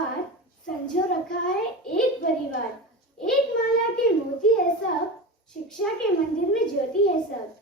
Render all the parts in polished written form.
त्योहार संजो रखा है एक परिवार, एक माला के मोती है सब, शिक्षा के मंदिर में ज्योति है सब।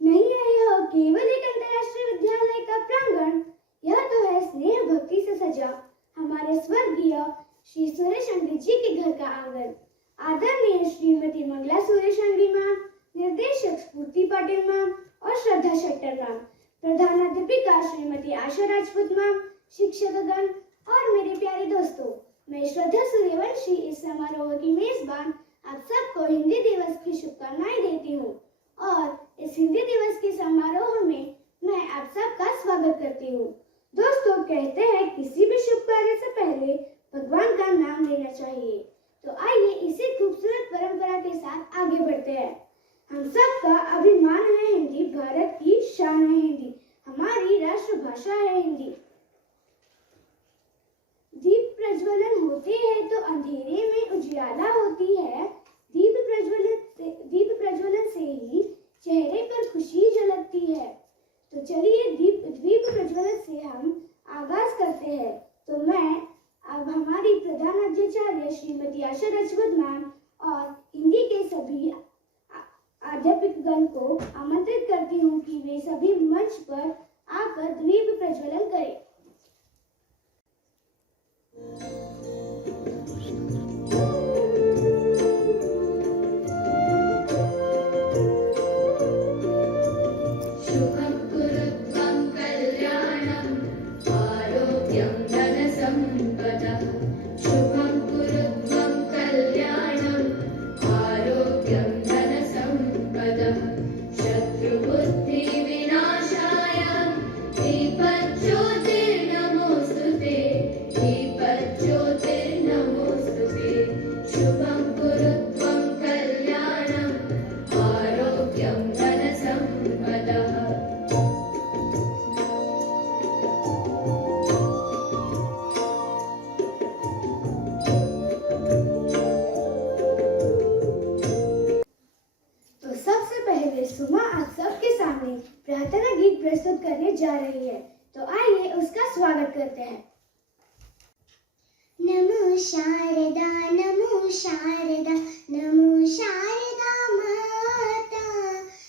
नहीं है यह केवल एक अंतर्राष्ट्रीय विद्यालय का प्रांगण, यह तो है स्नेह भक्ति से सजा हमारे स्वर्गीय श्री सुरेश अंगड़ी जी के घर का आंगन। आदरणीय श्रीमती मंगला सुरेश अंगड़ी मैम, निर्देशक स्फूर्ति पाटिल मैम और श्रद्धा शेट्टर मैम, प्रधानाध्यापिका श्रीमती आशा राजपूत मैम, शिक्षकगण और मेरे प्यारे दोस्तों, मैं श्रद्धा सूर्यवंशी इस समारोह की मेजबान आप सबको हिंदी दिवस की शुभकामनाएं देती हूँ और इस हिंदी दिवस के समारोह में मैं आप सबका स्वागत करती हूँ। दोस्तों, कहते हैं किसी भी शुभ कार्य से पहले भगवान का नाम लेना चाहिए, तो आइए इसी खूबसूरत परंपरा के साथ आगे बढ़ते हैं। हम सबका अभिमान है हिंदी, भारत की शान है हिंदी, हमारी राष्ट्रभाषा है हिंदी। दीप प्रज्वलन होते हैं तो अंधेरे में उजियाला होती है, दीप प्रज्वलन से ही चेहरे पर खुशी झलकती है। तो चलिए दीप प्रज्वलन से हम आगाज करते हैं। तो मैं अब हमारी प्रधानाध्याचार्य श्रीमती आशा राजपूत मैम और हिंदी के सभी अध्यापकगण को आमंत्रित करती हूँ कि वे सभी मंच पर आकर दीप प्रज्वलन करें। प्रार्थना गीत प्रस्तुत करने जा रही है, तो आइए उसका स्वागत करते हैं। नमो शारदा नमो शारदा नमो शारदा माता,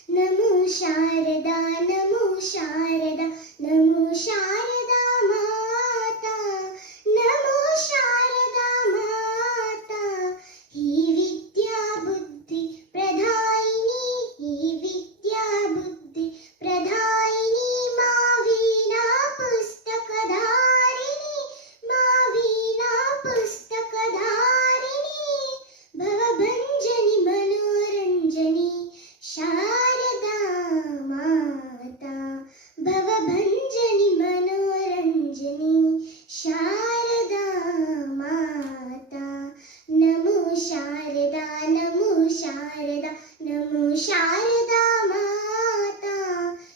नमो शारदा नमो शारदा नमो शारदा माता, नमो शारदा माता। ही विद्या बुद्धि प्रदायिनी, ही विद्या बुद्धि प्रदायिनी, मां वीणा पुस्तकधारिणी, मां वीणा पुस्तकधारिणी, भवभञ्जनि मनोरञ्जनि शारदा माता, भवभञ्जनि मनोरञ्जनि शारदा माता। नमो शारदा नमो शारदा नमो शारदा माता,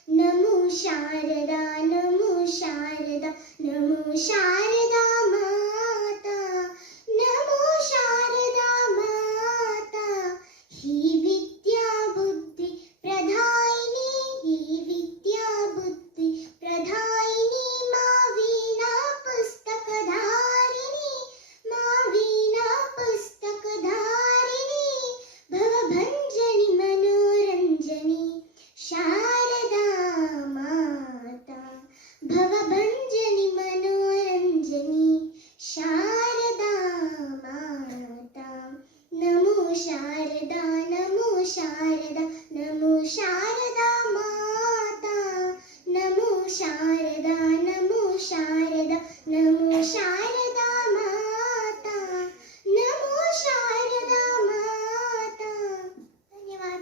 नमो शारदा नमो शारदा नमो शारदा माता, नमो शारदा माता। ही विद्या बुद्धि प्रदायिनी, ही विद्या बुद्धि प्रदायिनी, मां वीणा पुस्तकधारिणी, मां वीणा पुस्तकधारिणी, भवभञ्जनि मनोरञ्जनि शारदा माता, भवभञ्जनि मनोरञ्जनि शारदा माता। नमो शारदा नमो शारदा नमो शारदा माता, नमो शारदा नमो शारदा नमो शारदा माता, नमो शारदा माता। धन्यवाद।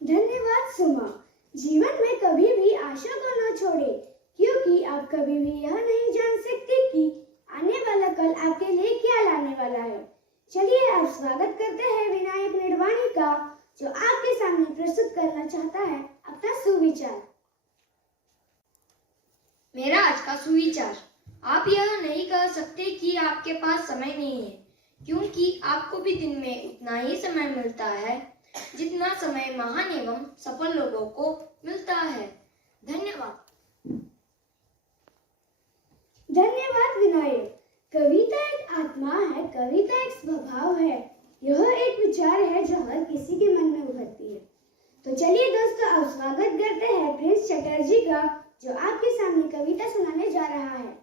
धन्यवाद सुमा। जीवन में कभी भी आशा को न छोड़े, क्योंकि आप कभी भी यह नहीं जान सकते कि आने वाला कल आपके लिए क्या लाने वाला है। चलिए अब स्वागत करते हैं विनायक निडवाणी का, जो आपके सामने प्रस्तुत करना चाहता है अपना सुविचार। मेरा आज का सुविचार, आप यह नहीं कह सकते कि आपके पास समय नहीं है, क्योंकि आपको भी दिन में उतना ही समय मिलता है जितना समय महान एवं सफल लोगों को मिलता है। धन्यवाद। धन्यवाद विनायक। कविता एक आत्मा है, कविता एक स्वभाव है, यह एक विचार है जो हर किसी के मन में उभरती है। तो चलिए दोस्तों, अब स्वागत करते हैं प्रिंस चटर्जी का, जो आपके सामने कविता सुनाने जा रहा है।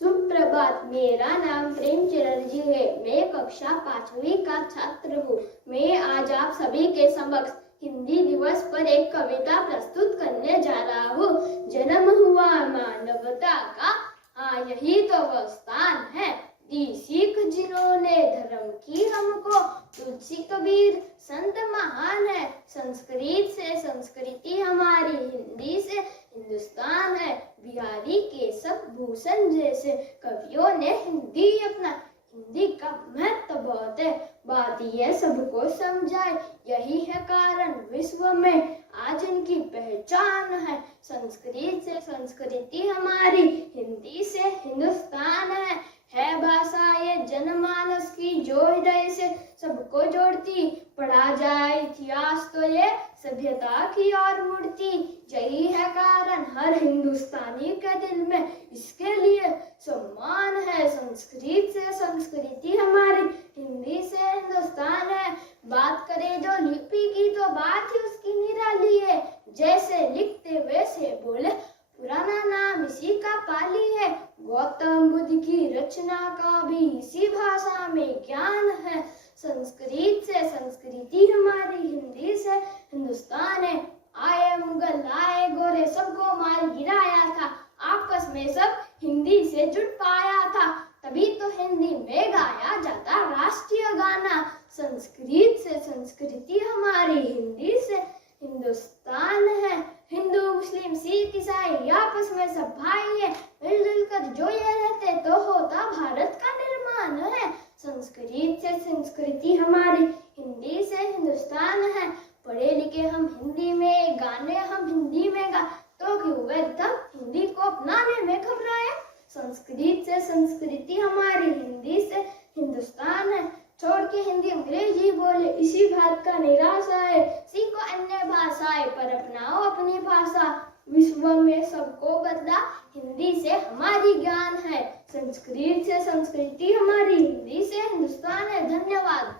सुप्रभात, मेरा नाम प्रेम चटर्जी है। मैं कक्षा 5वीं का छात्र हूँ। मैं आज आप सभी के समक्ष हिंदी दिवस पर एक कविता प्रस्तुत करने जा रहा हूँ। जन्म हुआ मानवता का, हाँ यही तो वो स्थान है, दी सीख जिन्होंने धर्म की हमको, तुलसी कबीर संत महान है। संस्कृत से संस्कृति हमारी, हिंदी से हिंदुस्तान है। बिहारी केशव भूषण जैसे कवियों ने हिंदी अपना, हिंदी का महत्व बहुत है, बात ये सबको समझाए, यही है कारण विश्व में आज इनकी पहचान है। संस्कृत से संस्कृति हमारी, हिंदी से हिंदुस्तान है भाषा ये जनमानस की जो हृदय से सबको जोड़ती। पढ़ा जाए इतिहास तो ये सभ्यता की ओर मुड़ती, यही है कारण हर हिंदुस्तानी के दिल में इसके लिए सम्मान है। संस्कृत से संस्कृति हमारी, हिंदी से हिंदुस्तान है। बात करें जो लिपि की तो बात ही उसकी निराली है, जैसे लिखते वैसे बोले, पुराना नाम इसी का पाली है। गौतम बुद्ध की रचना का भी इसी भाषा में ज्ञान है। संस्कृत से संस्कृति हमारी, हिंदी से हिंदुस्तान है। आए मुगल आए गोरे सबको मार गिराया था, आपस में सब हिंदी से जुड़ पाया था, तभी तो हिंदी में गाया जाता राष्ट्रीय गाना। संस्कृत से संस्कृति हमारी, हिंदी से हिंदुस्तान है। हिंदू मुस्लिम सिख ईसाई आपस में सब भाई है, मिलजुल कर जो ये रहते तो होता भारत का निर्माण है। संस्कृत से संस्कृति हमारी, हिंदी से हिंदुस्तान है। पढ़े लिखे हम हिंदी में, गाने हम हिंदी में गा, तो क्यों वे तब हिंदी को अपनाने में घबराए। संस्कृत से संस्कृति हमारी, हिंदी से हिंदुस्तान है। छोड़ के हिंदी अंग्रेजी बोले इसी बात का निराशा है। सीखो अन्य भाषाएं पर अपनाओ अपनी भाषा, विश्व में सबको बदला हिंदी से हमारी ज्ञान है। संस्कृत से संस्कृति हमारी, हिंदी से हिंदुस्तान है। धन्यवाद।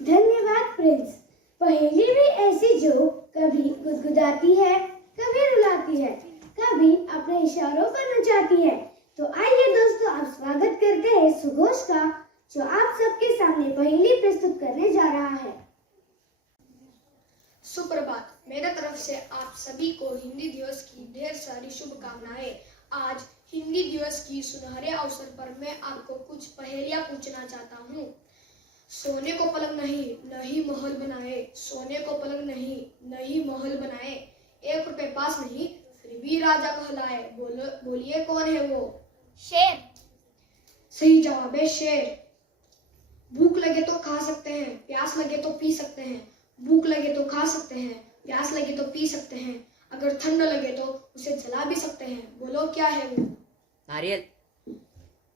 धन्यवाद प्रिंस। पहेली भी ऐसी जो कभी गुदगुदाती है, कभी रुलाती है, कभी अपने इशारों पर नचाती है। तो आइए दोस्तों, आप स्वागत करते हैं सुघोष का, जो आप सबके सामने पहेली प्रस्तुत करने जा रहा है। सुप्रभात, मेरे तरफ से आप सभी को हिंदी दिवस की ढेर सारी शुभकामनाएं। आज हिंदी दिवस की सुनहरे अवसर पर मैं आपको कुछ पहेलियां पूछना चाहता हूँ। सोने को पलंग नहीं, नहीं महल बनाए, सोने को पलंग नहीं, नहीं महल बनाए, 1 रुपए पास नहीं, फिर भी राजा कहलाए, बोलिए कौन है वो? शेर। सही जवाब है शेर। भूख लगे तो खा सकते हैं, प्यास लगे तो पी सकते हैं। भूख लगे तो खा सकते हैं, प्यास लगे तो पी सकते हैं, अगर ठंड लगे तो उसे जला भी सकते हैं, बोलो क्या है वो? नारियल।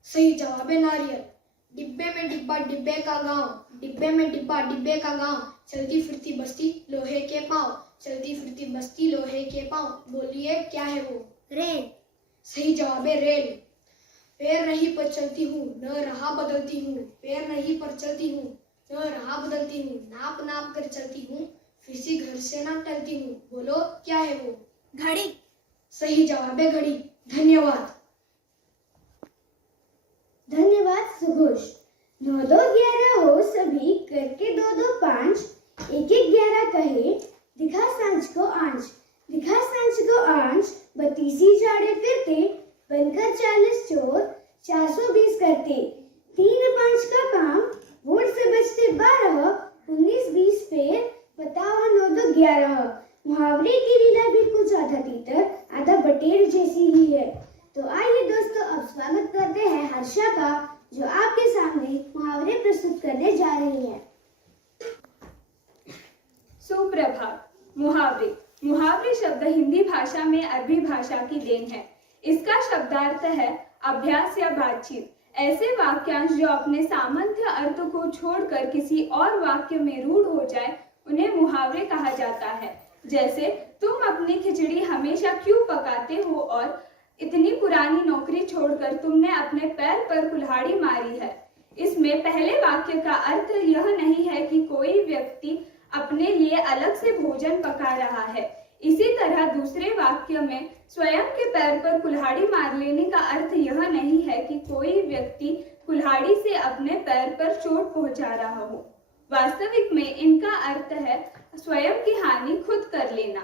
सही जवाब है नारियल। डिब्बे में डिब्बा डिब्बे का गांव, डिब्बे में डिब्बा डिब्बे का गांव, चलती फिरती बस्ती लोहे के पांव, चलती फिरती बस्ती लोहे के पांव, बोलिए क्या है वो? रेल। सही जवाब है रेल। पैर नहीं पर चलती हूँ, न राह बदलती हूँ, पैर नहीं पर चलती हूँ, न राह बदलती हूँ, नाप नाप कर चलती हूँ, फिर से घर से ना टलती हूँ, बोलो क्या है वो? घड़ी। सही जवाब है घड़ी। धन्यवाद। धन्यवाद सुघोष। 9 2 11 हो सभी, करके 2 2 5, 1 1 11 कहे, दिखा सांझ को आंच, दिखा सांझ को आंच, 32 झाड़े फिरते, बनकर 40 चोर, 420 करते, 3 5 का काम, वोट से बचते 12, 19 20 फेर, बताओ 9 2 11। मुहावरे की लीला भी कुछ आधा तीतर आधा बटेर जैसी ही है। तो आइए दोस्तों, अब स्वागत करते हैं हर्षा का, जो आपके सामने मुहावरे प्रस्तुत करने जा रही है। सुप्रभात। मुहावरे। मुहावरे शब्द हिंदी भाषा में अरबी भाषा की देन है। इसका शब्दार्थ है अभ्यास या बातचीत। ऐसे वाक्यांश जो अपने सामान्य अर्थ को छोड़कर किसी और वाक्य में रूढ़ हो जाए, उन्हें मुहावरे कहा जाता है। जैसे तुम अपनी खिचड़ी हमेशा क्यों पकाते हो और इतनी पुरानी नौकरी छोड़कर तुमने अपने पैर पर कुल्हाड़ी मारी है। इसमें पहले वाक्य का अर्थ यह नहीं है कि कोई व्यक्ति अपने लिए अलग से भोजन पका रहा है। इसी तरह दूसरे वाक्य में स्वयं के पैर पर कुल्हाड़ी मार लेने का अर्थ यह नहीं है कि कोई व्यक्ति कुल्हाड़ी से अपने पैर पर चोट पहुंचा रहा हो। वास्तविक में इनका अर्थ है स्वयं की हानि खुद कर लेना।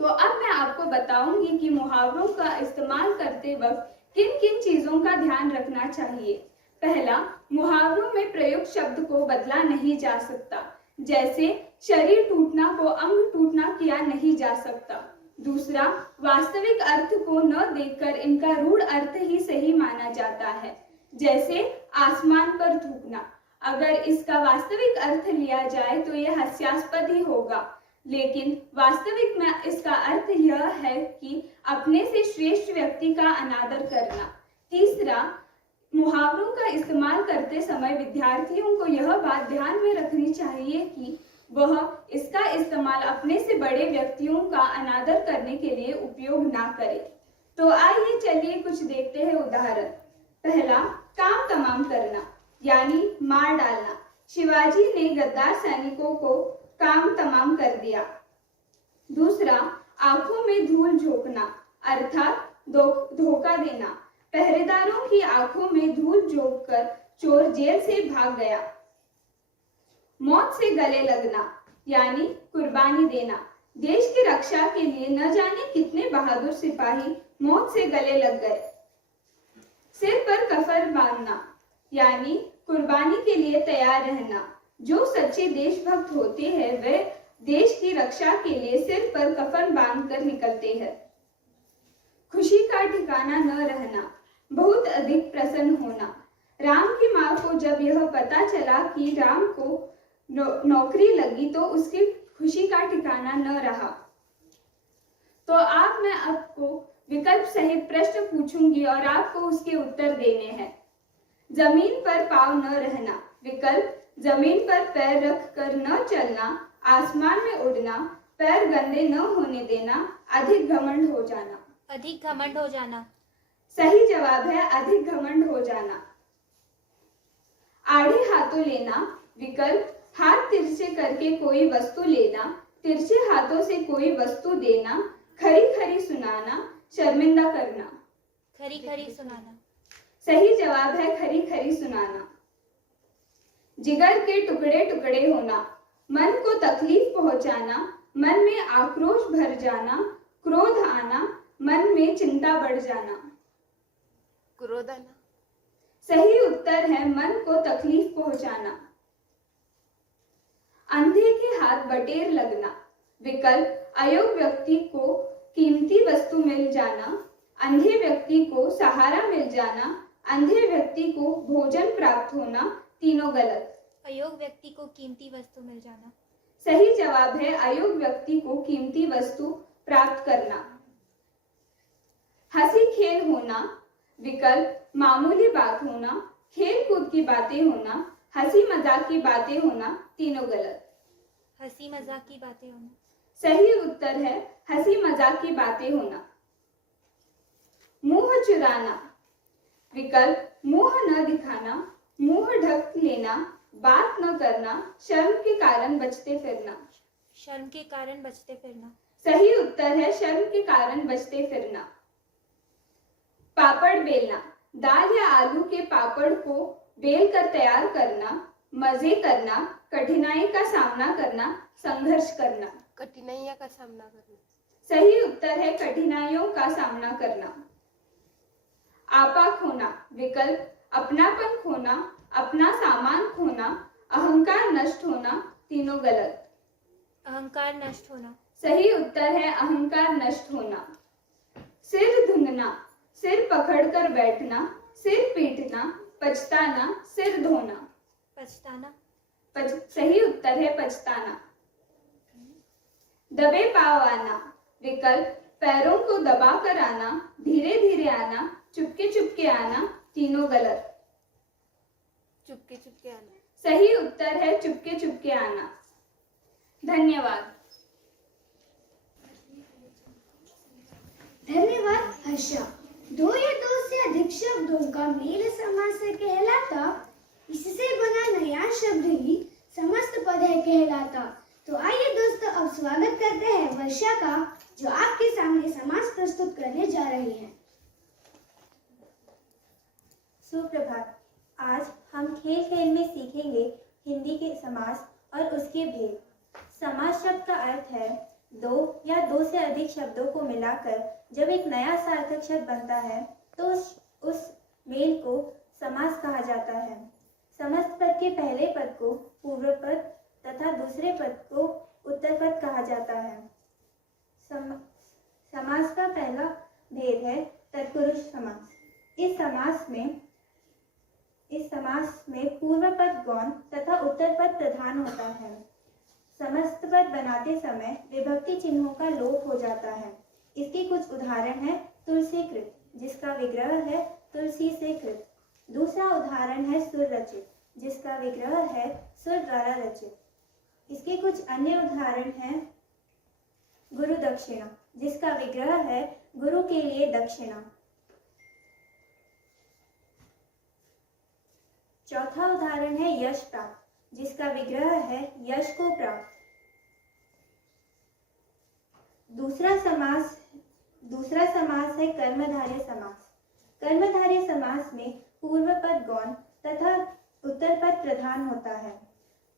तो अब मैं आपको बताऊंगी कि मुहावरों का इस्तेमाल करते वक्त किन किन चीजों का ध्यान रखना चाहिए। पहला, मुहावरों में प्रयुक्त शब्द को बदला नहीं जा सकता, जैसे शरीर टूटना को अंग टूटना किया नहीं जा सकता। दूसरा, वास्तविक अर्थ को न देखकर इनका रूढ़ अर्थ ही सही माना जाता है, जैसे आसमान पर थूकना। अगर इसका वास्तविक अर्थ लिया जाए तो यह हास्यास्पद ही होगा, लेकिन वास्तविक में इसका अर्थ यह है कि अपने से श्रेष्ठ व्यक्ति का अनादर करना। तीसरा, मुहावरों का इस्तेमाल करते समय विद्यार्थियों को यह बात ध्यान में रखनी चाहिए कि वह इसका इस्तेमाल अपने से बड़े व्यक्तियों का अनादर करने के लिए उपयोग ना करे। तो आइए चलिए कुछ देखते हैं उदाहरण। पहला, काम तमाम करना यानी मार डालना। शिवाजी ने गद्दार सैनिकों को काम तमाम कर दिया। दूसरा, आंखों में धूल झोंकना अर्थात धोखा देना। पहरेदारों की आंखों में धूल झोंककर चोर जेल से भाग गया। मौत से गले लगना यानी कुर्बानी देना। देश की रक्षा के लिए न जाने कितने बहादुर सिपाही मौत से गले लग गए। सिर पर कफन बांधना यानी कुर्बानी के लिए तैयार रहना। जो सच्चे देशभक्त होते हैं वे देश की रक्षा के लिए सिर पर कफन बांधकर निकलते हैं। खुशी का ठिकाना न रहना, बहुत अधिक प्रसन्न होना। राम की माँ को जब यह पता चला कि राम को नौकरी लगी तो उसकी खुशी का ठिकाना न रहा। तो मैं आपको विकल्प सहित प्रश्न पूछूंगी और आपको उसके उत्तर देने हैं। जमीन पर पांव न रहना। विकल्प, जमीन पर पैर रख कर न चलना, आसमान में उड़ना, पैर गंदे न होने देना, अधिक घमंड हो जाना। अधिक घमंड हो जाना। सही जवाब है अधिक घमंड हो जाना। आड़े हाथों लेना। विकल्प, हाथ तिरछे करके कोई वस्तु लेना, तिरछे हाथों से कोई वस्तु देना, खरी खरी सुनाना, शर्मिंदा करना। खरी खरी सुनाना। सही जवाब है खरी खरी सुनाना। जिगर के टुकड़े टुकड़े होना, मन को तकलीफ पहुंचाना, मन में आक्रोश भर जाना, क्रोध आना, मन में चिंता बढ़ जाना। क्रोध आना। सही उत्तर है मन को तकलीफ पहुंचाना। अंधे के हाथ बटेर लगना। विकल्प, अयोग्य व्यक्ति को कीमती वस्तु मिल जाना, अंधे व्यक्ति को सहारा मिल जाना, अंधे व्यक्ति को भोजन प्राप्त होना, तीनों गलत। अयोग्य व्यक्ति को कीमती वस्तु मिल जाना। सही जवाब है अयोग्य व्यक्ति को कीमती वस्तु प्राप्त करना। हंसी खेल होना। विकल्प, मामूली बात होना, खेल कूद की बातें होना, हंसी मजाक की बातें होना, तीनों गलत। हंसी मजाक की बातें होना। सही उत्तर है हंसी मजाक की बातें होना। मुंह चुराना। विकल्प, मुंह न दिखाना, मुंह ढक लेना, बात न करना, शर्म के कारण बचते फिरना। शर्म के कारण बचते फिरना। सही उत्तर है शर्म के कारण बचते फिरना। पापड़ बेलना। दाल या आलू के पापड़ को बेल कर तैयार करना, मजे करना, कठिनाई का सामना करना, संघर्ष करना। कठिनाइयों का सामना करना। सही उत्तर है कठिनाइयों का सामना करना। आपा खोना। विकल्प, अपनापन खोना, अपना सामान खोना, अहंकार नष्ट होना, तीनों गलत। अहंकार नष्ट होना। सही उत्तर है अहंकार नष्ट होना। सिर धुनना। सिर पकड़कर बैठना, सिर पीटना, पछताना, सिर धोना। पछताना। सही उत्तर है पछताना। दबे पांव आना। विकल्प, पैरों को दबा कर आना, धीरे धीरे आना, चुपके चुपके आना, तीनों गलत। चुपके चुपके आना। सही उत्तर है चुपके चुपके आना। धन्यवाद। धन्यवाद हर्षा। दो या दो से अधिक शब्दों का मेल समास कहलाता, इससे बना नया शब्द ही समस्त पद है कहलाता। तो आइए दोस्तों, अब स्वागत करते हैं वर्षा का, जो आपके सामने समास प्रस्तुत करने जा रही है। सुप्रभात। आज हम खेल खेल में सीखेंगे हिंदी के समास और उसके भेद। समास शब्द का अर्थ है दो या दो से अधिक शब्दों को मिलाकर जब एक नया सार्थक शब्द बनता है तो उस मेल को समास कहा जाता है। समस्त पद के पहले पद को पूर्व पद तथा दूसरे पद को उत्तर पद कहा जाता है। समास का पहला भेद है तत्पुरुष समास। इस समास में पूर्व पद गौण तथा उत्तर पद प्रधान होता है। समस्त पद बनाते समय विभक्ति चिन्हों का लोप हो जाता है। इसके कुछ उदाहरण है तुलसीकृत, जिसका विग्रह है तुलसी से कृत। दूसरा उदाहरण है सुर रचित, जिसका विग्रह है सुर द्वारा रचित। इसके कुछ अन्य उदाहरण हैं गुरु दक्षिणा, जिसका विग्रह है गुरु के लिए दक्षिणा। चौथा उदाहरण है यश प्राप्त, जिसका विग्रह है यश को प्राप्त। दूसरा समास है कर्मधारय समास। कर्मधारय समास में पूर्व पद गौण तथा उत्तर पद प्रधान होता है।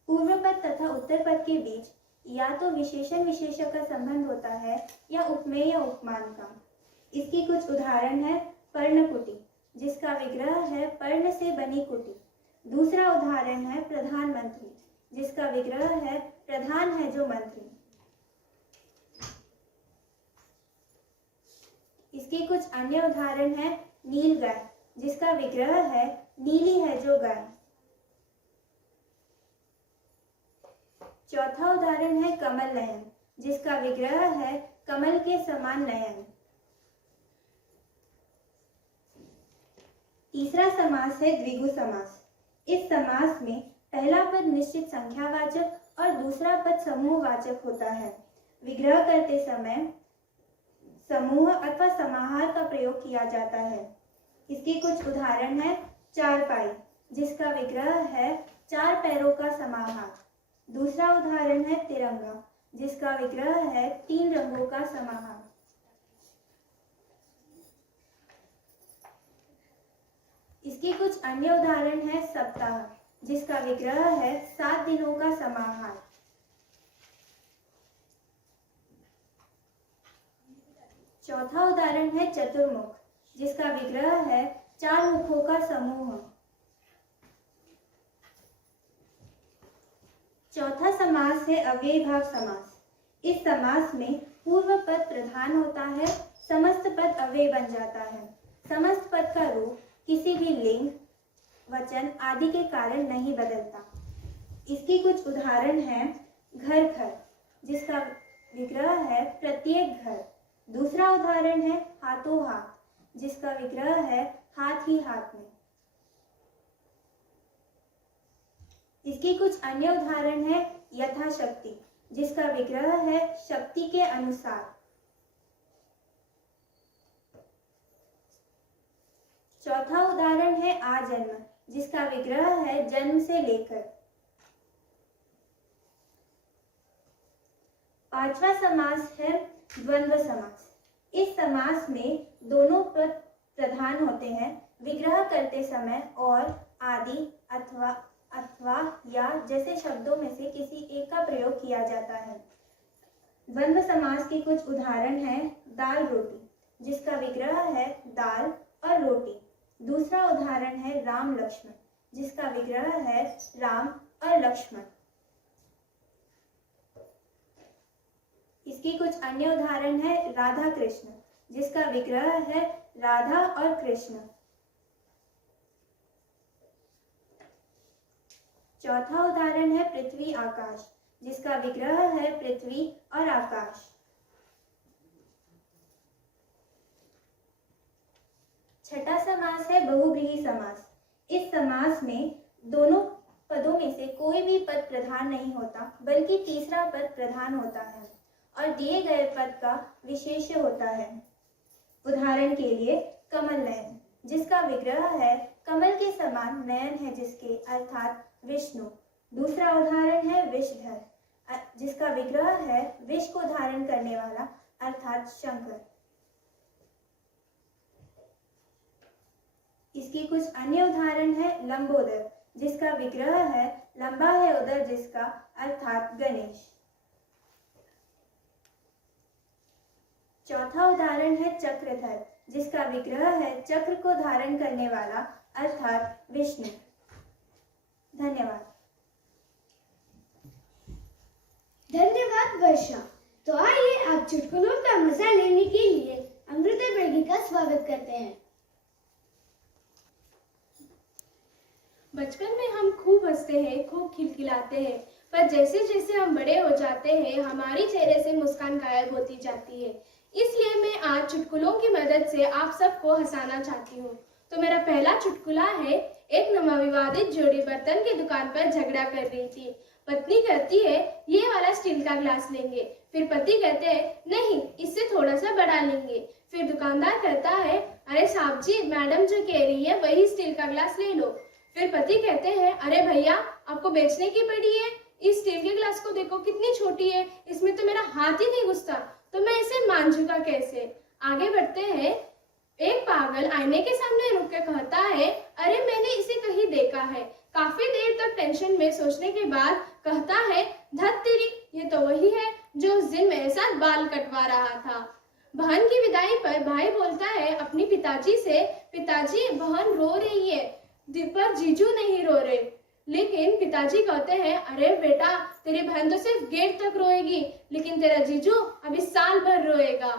पूर्व पद तथा उत्तर पद के बीच या तो विशेषण विशेषक का संबंध होता है या उपमेय या उपमान का। इसकी कुछ उदाहरण है पर्णकुटी, जिसका विग्रह है पर्ण से बनी कुटी। दूसरा उदाहरण है प्रधानमंत्री, जिसका विग्रह है प्रधान है जो मंत्री। इसके कुछ अन्य उदाहरण है नील गाय, जिसका विग्रह है नीली है जो गाय। चौथा उदाहरण है कमल नयन, जिसका विग्रह है कमल के समान नयन। तीसरा समास है द्विगु समास। इस समास में पहला पद निश्चित संख्यावाचक और दूसरा पद समूहवाचक होता है। विग्रह करते समय समूह अथवा समाहार का प्रयोग किया जाता है। इसके कुछ उदाहरण है चारपाई, जिसका विग्रह है चार पैरों का समाहार। दूसरा उदाहरण है तिरंगा, जिसका विग्रह है तीन रंगों का समाहार। इसके कुछ अन्य उदाहरण है सप्ताह, जिसका विग्रह है 7 दिनों का समाहार। चौथा उदाहरण है चतुर्मुख, जिसका विग्रह है 4 मुखों का समूह। चौथा समास है अव्ययीभाव समास। इस समास में पूर्व पद प्रधान होता है, समस्त पद अव्यय बन जाता है। समस्त पद का रूप किसी भी लिंग, वचन आदि के कारण नहीं बदलता। इसके कुछ उदाहरण हैं घर घर, जिसका विग्रह है प्रत्येक घर। दूसरा उदाहरण है हाथों हाथ, जिसका विग्रह है हाथ ही हाथ में। इसके कुछ अन्य उदाहरण है यथाशक्ति, जिसका विग्रह है शक्ति के अनुसार। चौथा उदाहरण है आजन्म, जिसका विग्रह है जन्म से लेकर। पांचवा समास है द्वंद्व समास। इस समास में दोनों पद प्रधान होते हैं। विग्रह करते समय और, आदि, अथवा या जैसे शब्दों में से किसी एक का प्रयोग किया जाता है। द्वंद्व समास के कुछ उदाहरण हैं दाल रोटी, जिसका विग्रह है दाल और रोटी। दूसरा उदाहरण है राम लक्ष्मण, जिसका विग्रह है राम और लक्ष्मण। इसके कुछ अन्य उदाहरण है राधा कृष्ण, जिसका विग्रह है राधा और कृष्ण। चौथा उदाहरण है पृथ्वी आकाश, जिसका विग्रह है पृथ्वी और आकाश। छठा समास है बहुव्रीहि समास। इस समास में दोनों पदों में से कोई भी पद प्रधान नहीं होता, बल्कि तीसरा पद प्रधान होता है और दिए गए पद का विशेष्य होता है। उदाहरण के लिए कमल नयन, जिसका विग्रह है कमल के समान नयन है जिसके, अर्थात विष्णु। दूसरा उदाहरण है विषधर, जिसका विग्रह है विष को धारण करने वाला, अर्थात शंकर। इसकी कुछ अन्य उदाहरण है लंबोदर, जिसका विग्रह है लंबा है उदर जिसका, अर्थात गणेश। चौथा उदाहरण है चक्रधर, जिसका विग्रह है चक्र को धारण करने वाला, अर्थात विष्णु। धन्यवाद। धन्यवाद वर्षा। तो आइए आप चुटकुलों का मजा लेने के लिए अमृता बेगी का स्वागत करते हैं। बचपन में हम खूब हंसते हैं, खूब खिलखिलाते हैं, पर जैसे जैसे हम बड़े हो जाते हैं हमारी चेहरे से मुस्कान गायब होती जाती है। इसलिए मैं आज चुटकुलों की मदद से आप सबको हंसाना चाहती हूँ। तो मेरा पहला चुटकुला है, एक नवविवाहित जोड़ी बर्तन की दुकान पर झगड़ा कर रही थी। पत्नी कहती है ये वाला स्टील का ग्लास लेंगे, फिर पति कहते हैं नहीं इससे थोड़ा सा बड़ा लेंगे। फिर दुकानदार कहता है अरे साहब जी मैडम जो कह रही है वही स्टील का ग्लास ले लो। फिर पति कहते हैं अरे भैया आपको बेचने की पड़ी है, इस स्टील के ग्लास को देखो कितनी छोटी है, इसमें तो मेरा हाथ ही नहीं घुसता, तो मैं इसे मांझूंगा कैसे। आगे बढ़ते हैं, एक पागल आईने के सामने रुक के कहता है अरे मैंने इसे कहीं देखा है। काफी देर तक टेंशन में सोचने के बाद कहता है धत तेरी, ये तो वही है जो उस दिन मेरे साथ बाल कटवा रहा था। बहन की विदाई पर भाई बोलता है अपनी पिताजी से, पिताजी बहन रो रही है पर जीजू नहीं रो रहे। लेकिन पिताजी कहते हैं अरे बेटा तेरी बहन तो सिर्फ गेट तक रोएगी, लेकिन तेरा जीजू अभी साल भर रोएगा।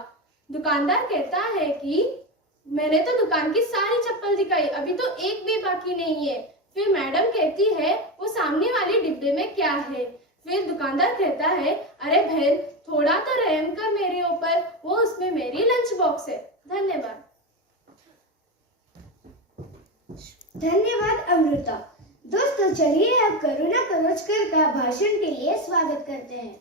दुकानदार कहता है कि मैंने तो दुकान की सारी चप्पल दिखाई, अभी तो एक भी बाकी नहीं है। फिर मैडम कहती है वो सामने वाले डिब्बे में क्या है। फिर दुकानदार कहता है अरे बहन थोड़ा तो रहम कर मेरे ऊपर, वो उसमें मेरी लंच बॉक्स है। धन्यवाद। धन्यवाद अमृता। दोस्तों चलिए अब करुणा करोचकर का भाषण के लिए स्वागत करते हैं।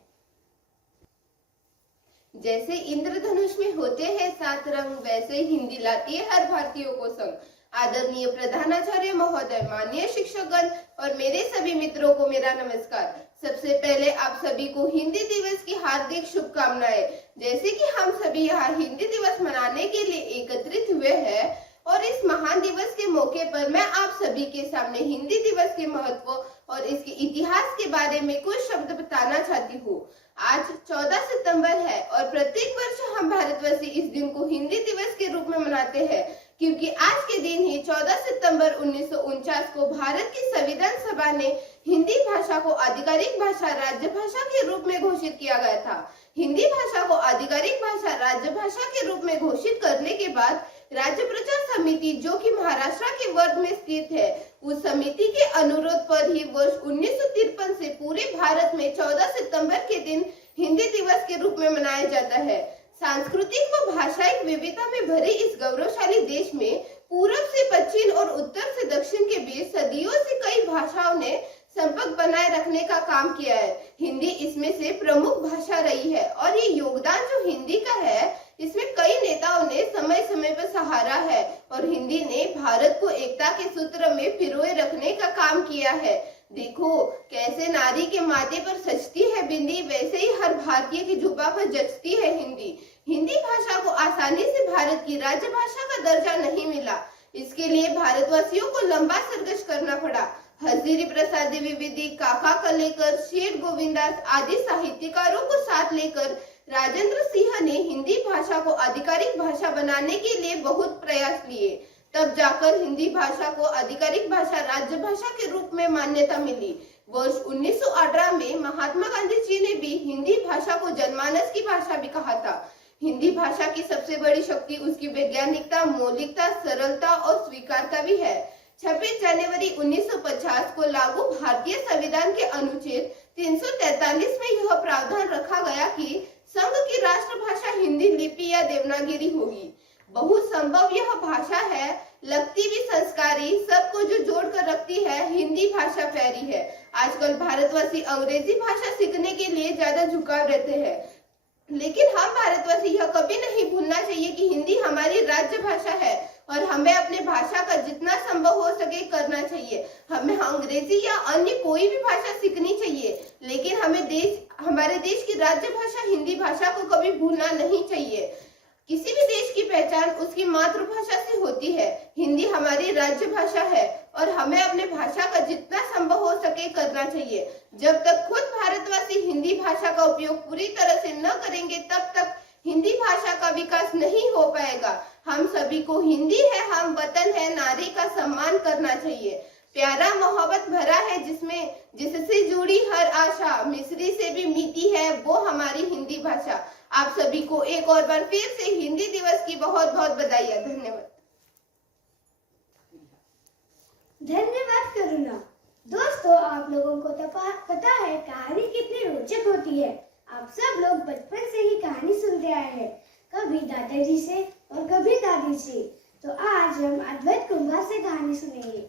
जैसे इंद्रधनुष में होते हैं 7 रंग, वैसे हिंदी लाती है हर भारतीयों को संग। आदरणीय प्रधानाचार्य महोदय, माननीय शिक्षकगण और मेरे सभी मित्रों को मेरा नमस्कार। सबसे पहले आप सभी को हिंदी दिवस की हार्दिक शुभकामनाएं। जैसे कि हम सभी यहाँ हिंदी दिवस मनाने के लिए एकत्रित हुए हैं और इस महान दिवस के मौके पर मैं आप सभी के सामने हिंदी दिवस के महत्व और इसके इतिहास के बारे में कुछ शब्द बताना चाहती हूँ। आज 14 सितंबर है और प्रत्येक वर्ष हम भारतवासी इस दिन को हिंदी दिवस के रूप में मनाते हैं, क्योंकि आज के दिन ही 14 सितंबर 1949 को भारत की संविधान सभा ने हिंदी भाषा को आधिकारिक भाषा राज्य भाषा के रूप में घोषित किया गया था। हिंदी भाषा को आधिकारिक भाषा राज्य भाषा के रूप में घोषित करने के बाद राज्य प्रचार समिति जो कि महाराष्ट्र के वर्ग में स्थित है, उस समिति के अनुरोध पर ही वर्ष 1953 से पूरे भारत में 14 सितंबर के दिन हिंदी दिवस के रूप में मनाया जाता है। सांस्कृतिक व भाषाई विविधता में भरे इस गौरवशाली देश में पूर्व से पश्चिम और उत्तर से दक्षिण के बीच सदियों से कई भाषाओं ने संपर्क बनाए रखने का काम किया है। हिंदी इसमें से प्रमुख भाषा रही है और ये योगदान जो हिंदी का है इसमें कई नेताओं ने समय समय पर सहारा है और हिंदी ने भारत को एकता के सूत्र में पिरोए रखने का काम किया है। देखो कैसे नारी के माथे पर सजती है बिंदी, वैसे ही हर भारतीय की जुबान पर जचती है हिंदी। हिंदी भाषा को आसानी से भारत की राज्य भाषा का दर्जा नहीं मिला, इसके लिए भारतवासियों को लंबा संघर्ष करना पड़ा। हजारी प्रसाद द्विवेदी, काका कलेकर, शेठ गोविंदास आदि साहित्यकारों को साथ लेकर राजेंद्र सिंह ने हिंदी भाषा को आधिकारिक भाषा बनाने के लिए बहुत प्रयास लिए। तब जाकर हिंदी भाषा को आधिकारिक भाषा राज्य भाषा के रूप में मान्यता मिली। वर्ष 1918 में महात्मा गांधी जी ने भी हिंदी भाषा को जनमानस की भाषा भी कहा था। हिंदी भाषा की सबसे बड़ी शक्ति उसकी वैज्ञानिकता, मौलिकता, सरलता और स्वीकारता भी है। 26 जनवरी 1950 को लागू भारतीय संविधान के अनुच्छेद 343 में यह प्रावधान रखा गया कि संघ की राष्ट्रभाषा हिंदी लिपि या देवनागरी होगी। बहुत संभव यह भाषा है, लगती भी संस्कारी, सबको जो जोड़ कर रखती है। हिंदी भाषा प्यारी है। आजकल भारतवासी अंग्रेजी भाषा सीखने के लिए ज्यादा झुकाव रहते हैं। लेकिन हम भारतवासी यह कभी नहीं भूलना चाहिए कि हिंदी हमारी राज्य भाषा है और हमें अपने भाषा का जितना संभव हो सके करना चाहिए। हमें अंग्रेजी या अन्य कोई भी भाषा सीखनी चाहिए, लेकिन हमारे देश की राज्य भाषा हिंदी भाषा को कभी भूलना नहीं चाहिए। किसी भी देश की पहचान उसकी मातृभाषा से होती है। हिंदी हमारी राज्य भाषा है और हमें अपने भाषा का जितना संभव हो सके करना चाहिए। जब तक खुद भारतवासी हिंदी भाषा का उपयोग पूरी तरह से न करेंगे, तब तक हिंदी भाषा का विकास नहीं हो पाएगा। हम सभी को हिंदी है, हम वतन है, नारी का सम्मान करना चाहिए। प्यारा मोहब्बत भरा है जिससे जुड़ी हर आशा, मिस्री से भी मीठी है वो हमारी हिंदी भाषा। आप सभी को एक और बार फिर से हिंदी दिवस की बहुत बहुत बधाइयां। धन्यवाद। धन्यवाद करुणा। दोस्तों, आप लोगों को तो पता है कहानी कितनी रोचक होती है। आप सब लोग बचपन से ही कहानी सुनते आए हैं, कभी दादाजी से और कभी दादी से। तो आज हम अद्वैत कुंभार से कहानी सुनेंगे।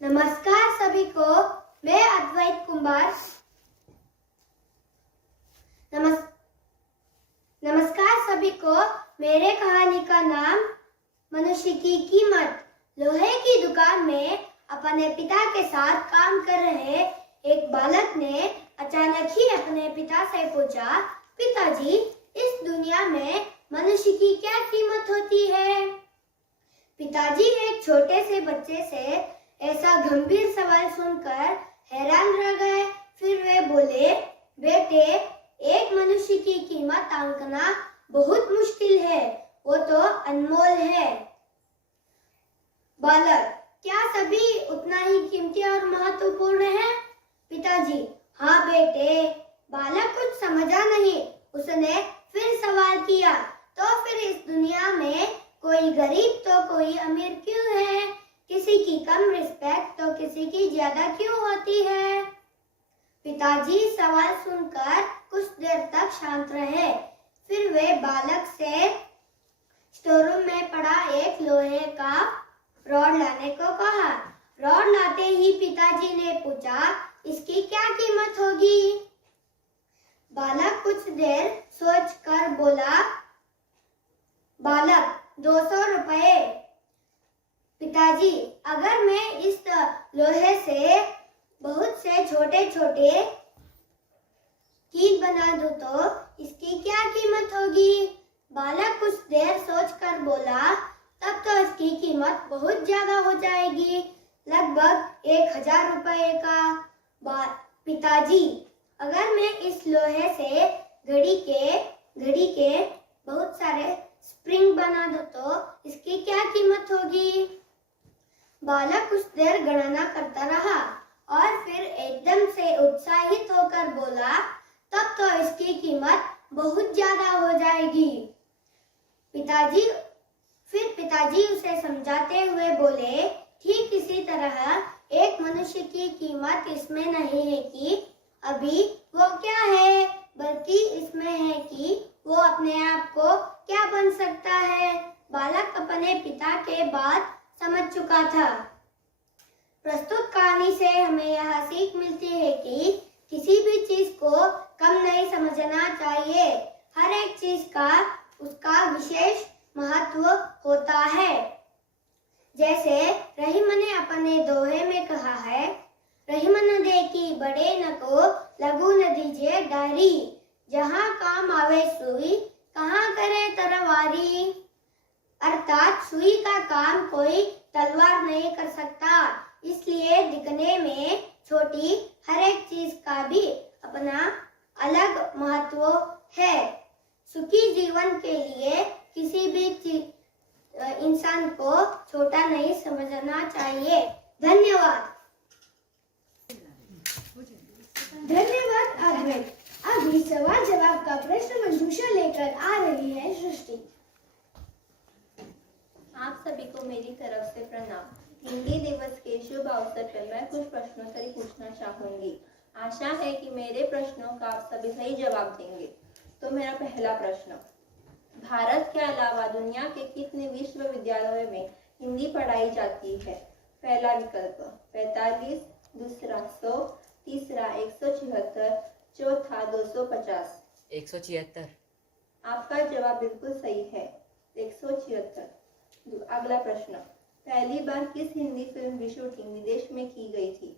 नमस्कार सभी को, मैं अद्वैत कुंभार। नमस्कार सभी को। मेरे कहानी का नाम मनुष्य की कीमत। लोहे की दुकान में अपने पिता के साथ काम कर रहे एक बालक ने अचानक ही अपने पिता से पूछा, पिताजी, इस दुनिया में मनुष्य की क्या कीमत होती है? पिताजी एक छोटे से बच्चे से ऐसा गंभीर सवाल सुनकर हैरान रह गए। फिर वे बोले, बेटे, एक मनुष्य की कीमत आंकना बहुत मुश्किल है, वो तो अनमोल है। बालक, क्या सभी उतना ही कीमती और महत्वपूर्ण है? पिताजी, हाँ बेटे। बालक कुछ समझा नहीं। उसने फिर सवाल किया, तो फिर इस दुनिया में कोई गरीब तो कोई अमीर क्यों है? किसी की कम रिस्पेक्ट तो किसी की ज्यादा क्यों होती है? पिताजी सवाल सुनकर कुछ देर तक शांत रहे। फिर वे बालक से स्टोररूम में पड़ा एक लोहे का रॉड लाने को कहा। रॉड लाते ही पिताजी ने पूछा, इसकी क्या कीमत होगी? बालक कुछ देर सोचकर बोला, बालक, 200 रुपए। पिताजी, अगर मैं इस लोहे से बहुत से छोटे छोटे कील बना दूं तो इसकी क्या कीमत होगी? बालक कुछ देर सोचकर बोला, तब तो इसकी कीमत बहुत ज्यादा हो जाएगी, लगभग 1000 रुपए का। पिताजी, अगर मैं इस लोहे से घड़ी के बहुत सारे स्प्रिंग बना दूं तो इसकी क्या कीमत होगी? बालक कुछ देर गणना करता रहा और फिर एकदम से उत्साहित होकर बोला, तब तो इसकी कीमत बहुत ज्यादा हो जाएगी। पिताजी उसे समझाते हुए बोले, ठीक इसी तरह एक मनुष्य की कीमत इसमें नहीं है कि अभी वो क्या है, बल्कि इसमें है कि वो अपने आप को क्या बन सकता है। बालक अपने पिता के बात समझ चुका था। प्रस्तुत कहानी से हमें यह सीख मिलती है कि किसी भी चीज को कम नहीं समझना चाहिए। हर एक चीज का उसका विशेष महत्व होता है। जैसे रहीमन ने अपने दोहे में कहा है, रहीमन दे की बड़े न को लघु न दीजिए डायरी, जहाँ काम आवे सुई कहाँ करे तरवारी। अर्थात सुई का काम कोई तलवार नहीं कर सकता, इसलिए दिखने में छोटी हर एक चीज का भी अपना अलग महत्व है। सुखी जीवन के लिए किसी भी इंसान को छोटा नहीं समझना चाहिए। धन्यवाद। धन्यवाद अद्वैत। अभी सवाल जवाब का प्रश्न मंजूषा लेकर आ रही है सृष्टि। आप सभी को मेरी तरफ से प्रणाम। हिंदी दिवस के शुभ अवसर पर मैं कुछ प्रश्नोत्तरी पूछना चाहूंगी। आशा है कि मेरे प्रश्नों का आप सभी सही जवाब देंगे। तो मेरा पहला प्रश्न, भारत के अलावा दुनिया के कितने विश्वविद्यालयों में हिंदी पढ़ाई जाती है? पहला विकल्प 45, दूसरा 100, तीसरा 176, चौथा 250। 176। आपका जवाब बिल्कुल सही है, 176। अगला प्रश्न, पहली बार किस हिंदी फिल्म की शूटिंग विदेश में की गई थी?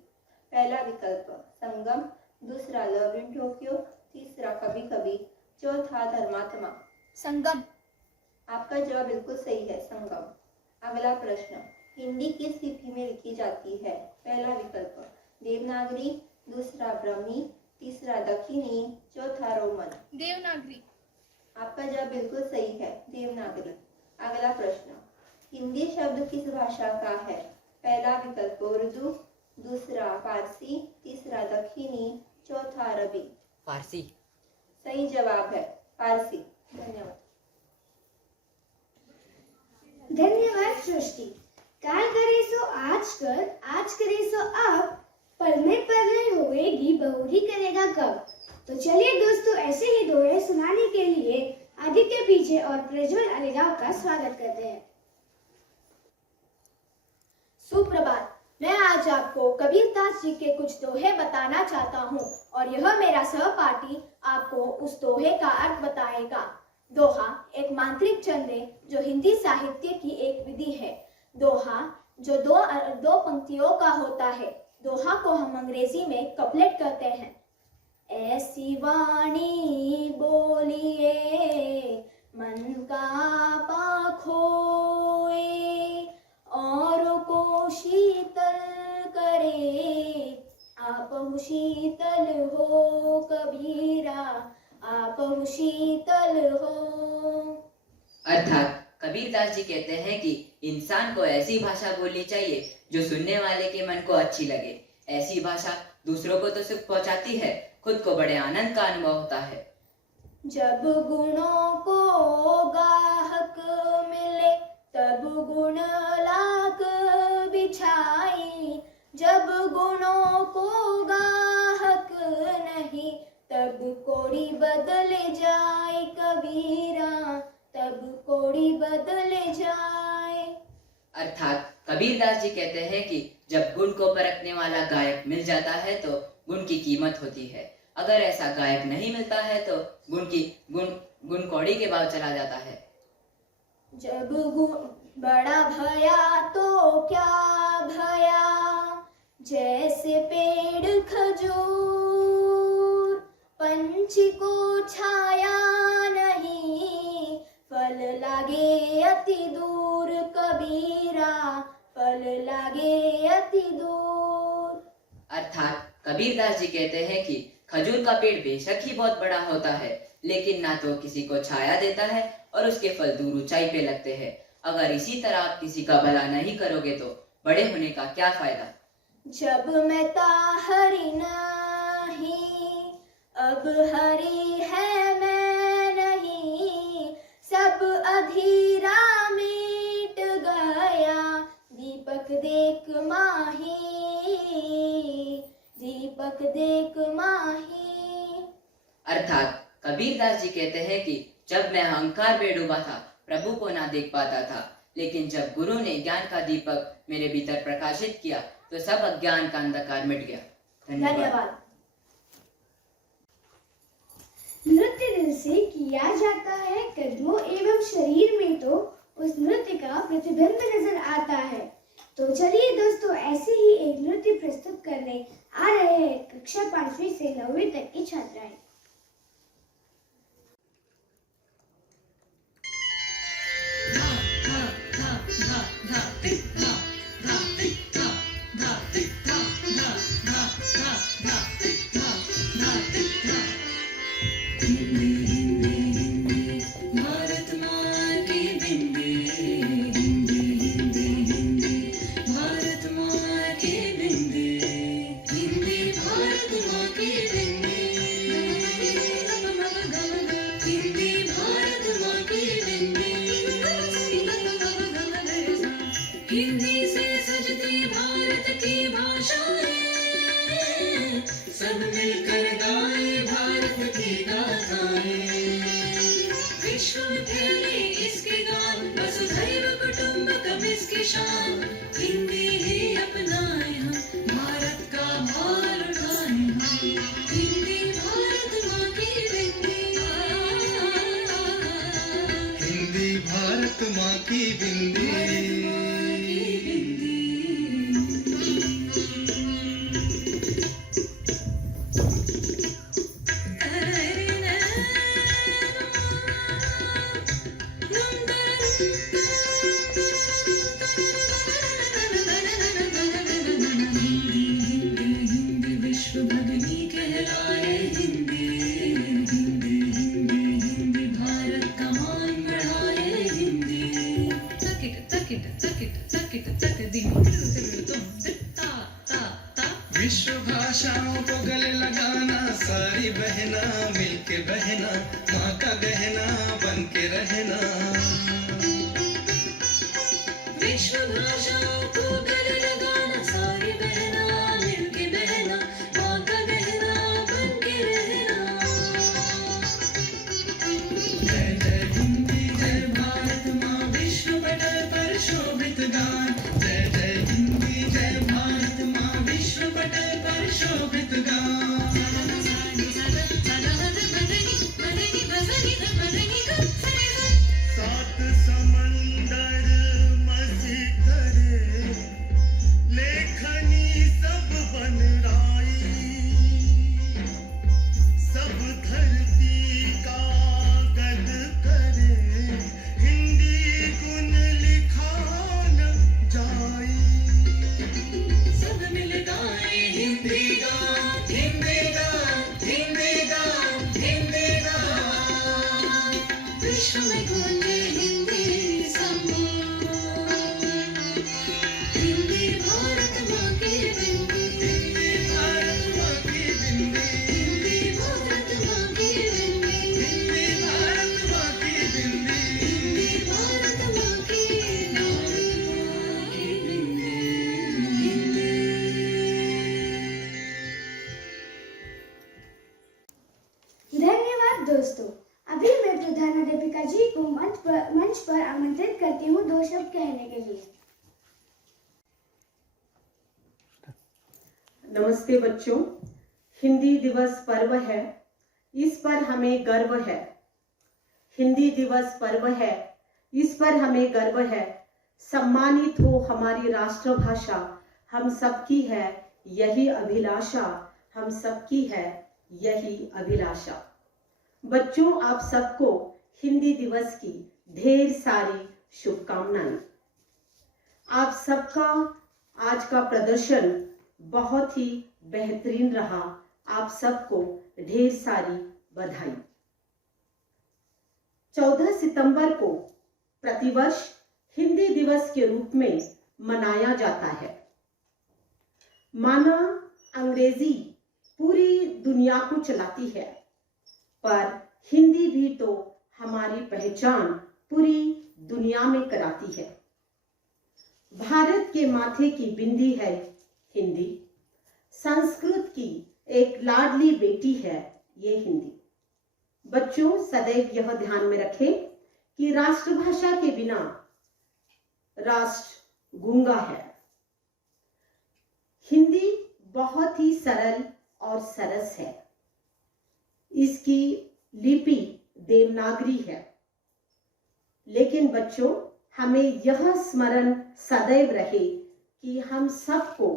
पहला विकल्प संगम, दूसरा लव इन टोक्यो, तीसरा कभी कभी, चौथा धर्मात्मा। संगम। आपका जवाब बिल्कुल सही है, संगम। अगला प्रश्न, हिंदी किस लिपि में लिखी जाती है? पहला विकल्प देवनागरी, दूसरा ब्राह्मी, तीसरा दक्षिणी, चौथा रोमन। देवनागरी। आपका जवाब बिल्कुल सही है, देवनागरी। अगला प्रश्न, हिंदी शब्द किस भाषा का है? पहला विकल्प उर्दू, दूसरा फारसी, तीसरा दक्षिणी, चौथा अरबी। फारसी। सही जवाब है, फारसी। धन्यवाद। धन्यवाद सृष्टि। काल करे सो आज कर, आज करे सो अब, पल में पल होएगी बहुरी करेगा कब। तो चलिए दोस्तों, ऐसे ही दोहे सुनाने के लिए आदित्य पीछे और प्रज्वल अलीराव का स्वागत करते हैं। सुप्रभात। मैं आज आपको कबीरदास जी के कुछ दोहे बताना चाहता हूँ और यह मेरा सहपाठी आपको उस दोहे का अर्थ बताएगा। दोहा एक मांत्रिक छंद है जो हिंदी साहित्य की एक विधि है। दोहा जो दो पंक्तियों का होता है। दोहा को हम अंग्रेजी में कपलेट कहते हैं। ऐसी वाणी बोलिए मन का पाखोए, और को शीतल करे, आप शीतल हो कबीरा, आप शीतल हो। अर्थात कबीरदास जी कहते हैं कि इंसान को ऐसी भाषा बोलनी चाहिए जो सुनने वाले के मन को अच्छी लगे। ऐसी भाषा दूसरों को तो सुख पहुंचाती है, खुद को बड़े आनंद का अनुभव होता है। जब गुणों को गाहक मिले तब गुण लाख बिछाई, जब गुणों को गाहक नहीं तब कोड़ी बदल जाए कबीरा, तब कोड़ी बदल जाए। अर्थात कबीरदास जी कहते हैं कि जब गुण को परखने वाला गायक मिल जाता है तो गुण की कीमत होती है। अगर ऐसा गायक नहीं मिलता है तो गुण कौड़ी के भाव चला जाता है। जब बड़ा भया तो क्या भया, जैसे पेड़ खजूर, पंछी को छाया नहीं, फल लागे अति दूर कबीरा, फल लागे अति दूर। अर्थात कबीरदास जी कहते हैं कि खजूर का पेड़ बेशक ही बहुत बड़ा होता है, लेकिन ना तो किसी को छाया देता है और उसके फल दूर ऊंचाई पे लगते हैं। अगर इसी तरह आप किसी का भला नहीं करोगे तो बड़े होने का क्या फायदा। जब मैं हरि नहीं, अब हरि है मैं नहीं, सब अधीरा मिट गया, दीपक देख माही, दीपक देख माही। अर्थात कबीरदास जी कहते हैं कि जब मैं अहंकार में डूबा था प्रभु को ना देख पाता था, लेकिन जब गुरु ने ज्ञान का दीपक मेरे भीतर प्रकाशित किया तो सब अज्ञान का अंधकार मिट गया। धन्यवाद। नृत्य दिल से किया जाता है कदमों एवं शरीर में, तो उस नृत्य का प्रतिबिंब नजर आता है। तो चलिए दोस्तों, ऐसे ही एक नृत्य प्रस्तुत करने आ रहे हैं कक्षा 5वीं से 9वीं तक की छात्राएं। हिंदी से सजती भारत की भाषाएं, सब मिलकर गाए भारत की गाथाएं। विश्व में फैले इसके गान, वसुधैव कुटुंबकम इसकी शान। हिंदी ही अपनाए हम, भारत का भार उठाए हम। हिंदी भारत बिंदी विश्व भगिनी कहलाए हिंदी हिंदी हिंदी हिंदी भारत का मान बढ़ाए हिंदी तकिट तकिट तकिट तकिट तक दिन ता ता ता विश्व भाषाओं को गले लगाना सारी बहना मिलके बहना माँ का गहना बन के रहना विश्व भाषाओं को गले लगाना सारी बहना मिलके बहना माँ का गहना बन के रहना जय जय हिंदी जय भारत माँ विश्व पटल पर शोभित गान जय जय हिंदी जय भारत माँ विश्व पटल पर शोभित गान सात समंदर मसी करे लेखनी सब बन राई सब धरती का गद करे हिंदी गुण लिखा न जाई सब मिल गाए हिंदी गान हिंदी गान हिंदी गान हिंदी गान विश्व में गूंजे हिंदी सम्मान हिंदी भारत माँ की बिंदी हिंदी भारत माँ की बिंदी हिंदी भारत माँ की बिंदी हिंदी भारत माँ की बिंदी हिंदी भारत माँ की बिंदी हिंदी धन्यवाद दोस्तों। अभी मैं प्रधानाध्यापिका जी को मंच पर आमंत्रित करती हूँ 2 शब्द कहने के लिए। नमस्ते बच्चों, हिंदी दिवस पर्व है, इस पर हमें गर्व है। हिंदी दिवस पर्व है, इस पर हमें गर्व है। सम्मानित हो हमारी राष्ट्रभाषा, हम सबकी है यही अभिलाषा, हम सबकी है यही अभिलाषा। बच्चों, आप सबको हिंदी दिवस की ढेर सारी शुभकामनाएं। आप सबका आज का प्रदर्शन बहुत ही बेहतरीन रहा। आप सबको ढेर सारी बधाई। 14 सितंबर को प्रतिवर्ष हिंदी दिवस के रूप में मनाया जाता है। माना अंग्रेजी पूरी दुनिया को चलाती है, पर हिंदी भी तो हमारी पहचान पूरी दुनिया में कराती है। भारत के माथे की बिंदी है हिंदी, संस्कृत की एक लाडली बेटी है ये हिंदी। बच्चों, सदैव यह ध्यान में रखें कि राष्ट्रभाषा के बिना राष्ट्र गूंगा है। हिंदी बहुत ही सरल और सरस है। इसकी लिपि देवनागरी है। लेकिन बच्चों, हमें यह स्मरण सदैव रहे कि हम सबको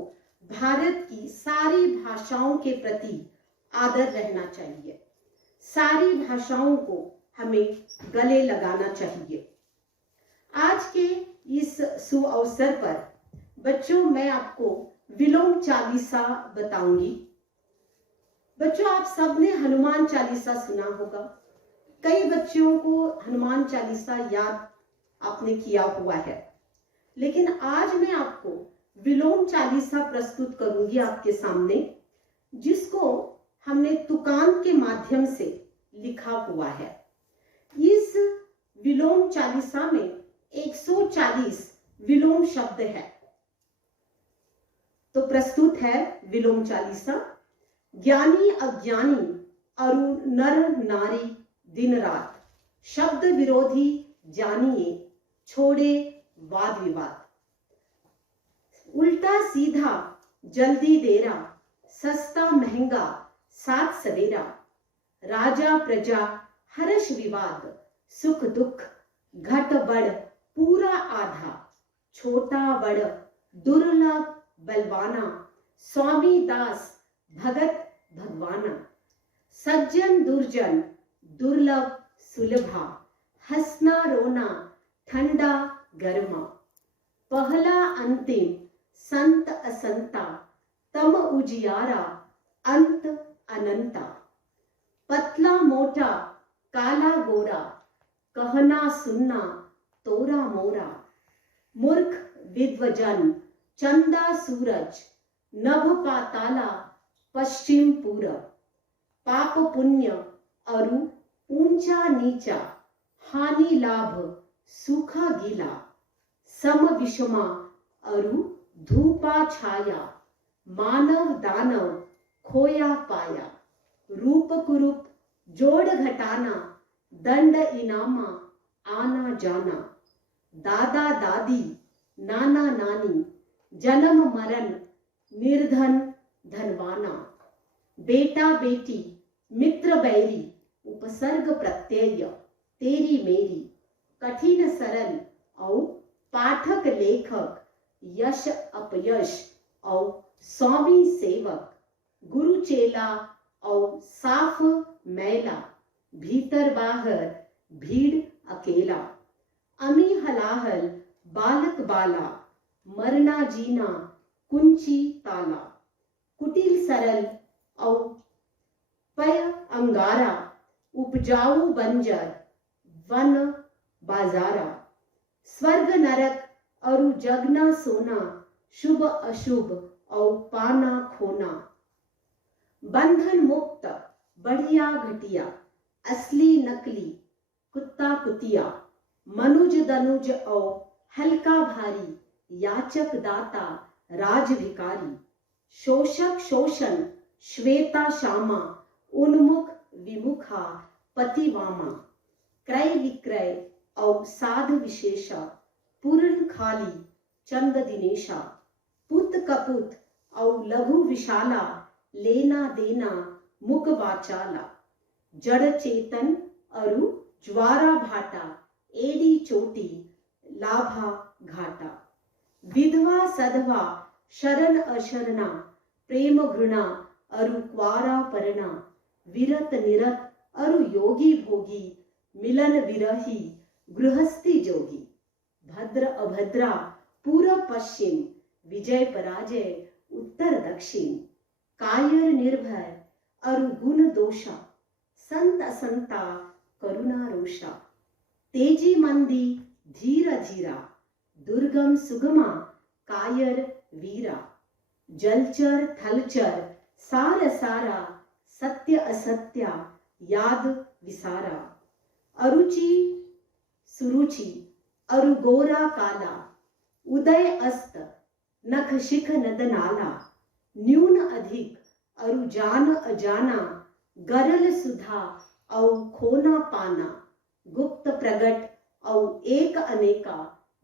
भारत की सारी भाषाओं के प्रति आदर रहना चाहिए। सारी भाषाओं को हमें गले लगाना चाहिए। आज के इस सुअवसर पर बच्चों, मैं आपको विलोम चालीसा बताऊंगी। बच्चों, आप सबने हनुमान चालीसा सुना होगा। कई बच्चों को हनुमान चालीसा याद आपने किया हुआ है, लेकिन आज मैं आपको विलोम चालीसा प्रस्तुत करूंगी आपके सामने, जिसको हमने तुकांत के माध्यम से लिखा हुआ है। इस विलोम चालीसा में 140 विलोम शब्द है। तो प्रस्तुत है विलोम चालीसा। ज्ञानी अज्ञानी अरु नर नारी दिन रात, शब्द विरोधी जानिए छोड़े वाद विवाद। उल्टा सीधा जल्दी देरा, सस्ता महंगा सात सवेरा, राजा प्रजा हर्ष विवाद, सुख दुख घट बढ़ पूरा आधा, छोटा बड़, दुर्लभ बलवाना, स्वामी दास भगत भगवाना, सज्जन दुर्जन, दुर्लभ सुलभा, हंसना रोना, ठंडा गर्मा, पहला अंतिम, संत असंता, तम उजियारा, अंत अनंता, पतला मोटा, काला गोरा, कहना सुनना, तोरा मोरा, मूर्ख विद्वजन, चंदा सूरज, नभ पाताला, पश्चिम पूरब, पाप पुण्य अरु ऊंचा नीचा, हानि लाभ, सूखा गीला, सम विषमा अरु धूपा छाया, मानव दानव खोया पाया, रूप कुरूप जोड़ घटाना, दंड इनामा आना जाना, दादा दादी, नाना नानी, जन्म मरण, निर्धन धनवाना, बेटा बेटी, मित्र बैरी, उपसर्ग प्रत्यय, तेरी मेरी, कठिन सरल और पाठक लेखक, यश अपयश और स्वामी सेवक, गुरु चेला और साफ मैला, भीतर बाहर भीड़ अकेला, अमी हलाहल बालक बाला, मरना जीना कुंची ताला, कुटिल सरल और पय अंगारा, उपजाऊ बंजर, वन बाजारा, स्वर्ग नरक और जगना सोना, शुभ अशुभ और पाना खोना, बंधन मुक्त, बढ़िया घटिया, असली नकली, कुत्ता कुतिया, मनुज दनुज और हल्का भारी, याचक दाता, राज भिकारी, शोषक शोषण, श्वेता श्यामा, उन्मुख विमुखा, पतिवामा, क्रय विक्रय और साध विशेषा, पूर्ण खाली, चंद दिनेशा, पुत कपुत और लघु विशाला, लेना देना, मुख वाचाला, जड़ चेतन अरु ज्वारा भाटा, एड़ी चोटी, लाभा घाटा, विधवा सधवा, शरण अशरणा, प्रेम घृणा अरु क्वारा परना, विरत निरत अरु योगी भोगी, मिलन विरही, गृहस्थी जोगी, भद्र अभद्रा, पूर्व पश्चिम, विजय पराजय, उत्तर दक्षिण, कायर निर्भय अरु गुण दोषा, संत असंता, करुणा रोषा, तेजी मंदी, धीर धीरा, दुर्गम सुगमा, कायर वीरा, जलचर थलचर, सार सारा, सत्य असत्या, याद विसारा, अरुचि सुरुचि, अरु गोरा काला, उदय अस्त, नख शिख नद नाला, न्यून अधिक, अरु जान अजाना, गरल सुधा और खोना पाना, गुप्त प्रगट और एक अनेका,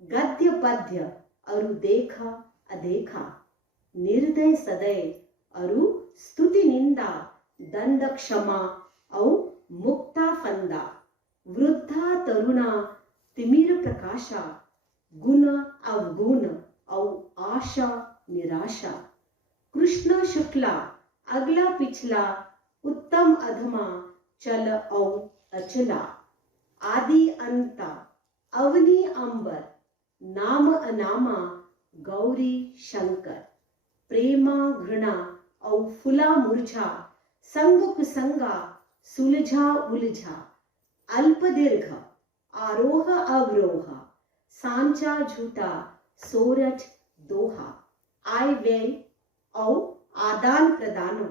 गद्य पद्य अरु देखा अदेखा, निर्दय सदय अरु स्तुति निंदा, दंड क्षमा और मुक्ता फंदा, वृद्धा तरुणा, तिमिर प्रकाशा, गुण अवगुण और आशा निराशा, कृष्ण शुक्ला, अगला पिछला, उत्तम अधमा, चल और अचला, आदि अंता, अवनी अंबर, नाम अनामा, गौरी शंकर, प्रेमा घृणा और फुला मुरझा, संग कुसंगा, सुलझा उलझा, अल्प दीर्घ, आरोह अवरोह, सांचा झूठा, सोरठ दोहा, आय व्यय और आदान प्रदान,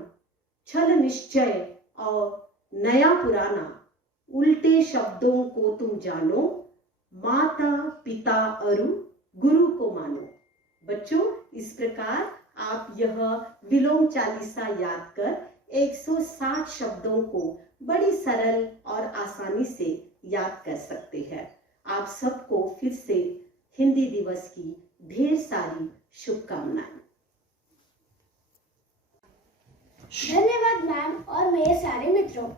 छल निश्चय और नया पुराना, उल्टे शब्दों को तुम जानो, माता पिता अरु गुरु को मानो। बच्चों, इस प्रकार आप यह विलोम चालीसा याद कर 160 शब्दों को बड़ी सरल और आसानी से याद कर सकते हैं। आप सबको फिर से हिंदी दिवस की ढेर सारी शुभकामनाएं। धन्यवाद मैम और मेरे सारे मित्रों।